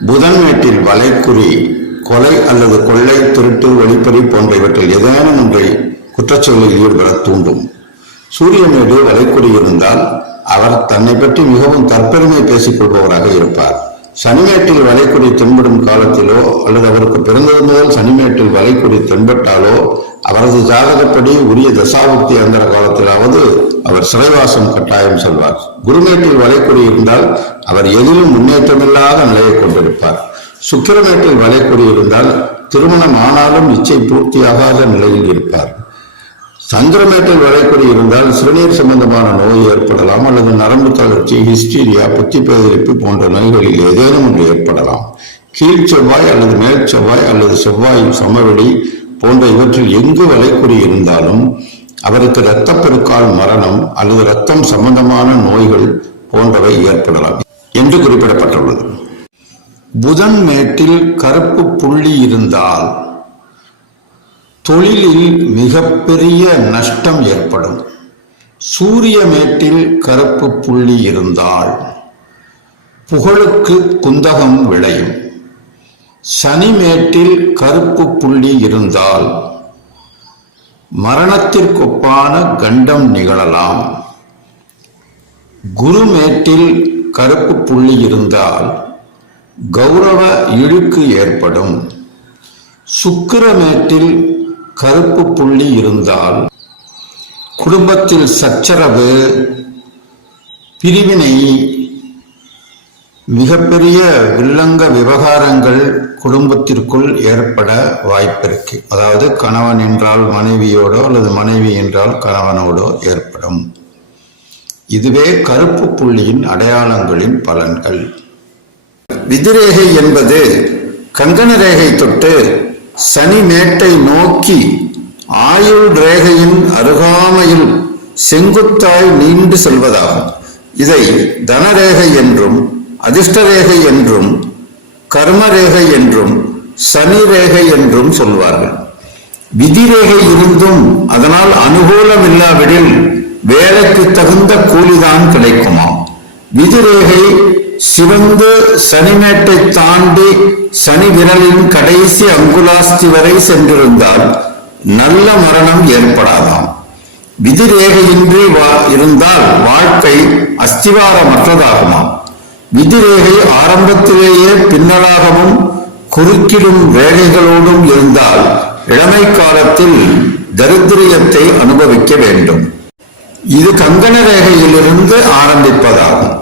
புதன் மேட்டில் வலைக்குறி கொலை அல்லது கொள்ளை, திருட்டு, வழிப்பறி போன்ற இவற்றில் ஏதேனும் ஒன்றை குற்றச்செயலில் ஈடுபட தூண்டும். சூரியமேடு வலைக்குறி இருந்தால் அவர் தன்னை பற்றி மிகவும் தற்பெருமை பேசிக் கொள்பவராக இருப்பார். சனிமேட்டில் வலைக்குறி தென்படும் காலத்திலோ அல்லது அவருக்கு பிறந்தது முதல் சனிமேட்டில் வலைக்குறி தென்பட்டாலோ அவரது ஜாதகப்படி உரிய தசாபுக்தி அந்தர காலத்திலாவது அவர் சிறைவாசம் கட்டாயம் செல்வார். குருமேட்டில் வலைக்குறி இருந்தால் அவர் எதிலும் முன்னேற்றமில்லாத நிலையை கொண்டிருப்பார். சுக்கிரமேட்டில் வலைக்குறி இருந்தால் திருமணம் ஆனாலும் இச்சை பூர்த்தியாகாத நிலையில் இருப்பார். சந்திரமேட்டில் வலைக்குறி இருந்தால் சிறுநீர் சம்பந்தமான நோய் ஏற்படலாம் அல்லது நரம்பு தளர்ச்சி, ஹிஸ்டீரியா, புத்தி பேதரிப்பு போன்ற நோய்களில் ஏதேனும் ஒன்று ஏற்படலாம். கீழ் செவ்வாய் அல்லது மேல் செவ்வாய் அல்லது செவ்வாயின் சமவெளி போன்ற இவற்றில் எங்கு வலைக்குறி இருந்தாலும் அவருக்கு இரத்தப்பெருக்கால் மரணம் அல்லது இரத்தம் சம்பந்தமான நோய்கள் போன்றவை ஏற்படலாம் என்று குறிப்பிடப்பட்டுள்ளது. புதன் மேட்டில் கருப்பு புள்ளி இருந்தால் தொழிலில் மிகப்பெரிய நஷ்டம் ஏற்படும். சூரிய மேட்டில் கருப்பு புள்ளி இருந்தால் புகழுக்கு குந்தகம் விளையும். சனி மேட்டில் கருப்பு புள்ளி இருந்தால் மரணத்திற்கொப்பான கண்டம் நிகழலாம். குரு மேட்டில் கருப்பு புள்ளி இருந்தால் கௌரவ இழுக்கு ஏற்படும். சுக்கிரமேட்டில் கருப்பு புள்ளி இருந்தால் குடும்பத்தில் சச்சரவு, பிரிவினை, மிகப்பெரிய வில்லங்க விவகாரங்கள் குடும்பத்திற்குள் ஏற்பட வாய்ப்பிருக்கு. அதாவது கணவன் என்றால் மனைவியோடோ அல்லது மனைவி என்றால் கணவனோடோ ஏற்படும். இதுவே கருப்பு புள்ளியின் அடையாளங்களின் பலன்கள். விதிரேகை என்பது கங்கண ரேகை தொட்டு சனி மேட்டை நோக்கி ஆயுள் ரேகையின் அருகாமையில் செங்குத்தாய் நீண்டு செல்வதாகும். இதை தனரேகை என்றும் அதிர்ஷ்டரேகை என்றும் கர்மரேகை என்றும் சனி ரேகை என்றும் சொல்வார்கள். விதிரேகை இருந்தும் அதனால் அனுகூலம் இல்லாவிடில் வேலைக்கு தகுந்த கூலிதான் கிடைக்குமாம். விதிரேகை சிவந்து சனிமேட்டை தாண்டி சனி விரலின் கடைசி அங்குலாஸ்தி வரை சென்றிருந்தால் நல்ல மரணம் ஏற்படாதாம். விதிரேகையின்றி இருந்தால் வாழ்க்கை அஸ்திவாரமற்றதாகுமாம். விதிரேகை ஆரம்பத்திலேயே பின்னலாகவும் குறுக்கிடும் ரேகைகளோடும் இருந்தால் இளமை காலத்தில் தரித்திரியத்தை அனுபவிக்க வேண்டும். இது கங்கண ரேகையிலிருந்து ஆரம்பிப்பதாகும்.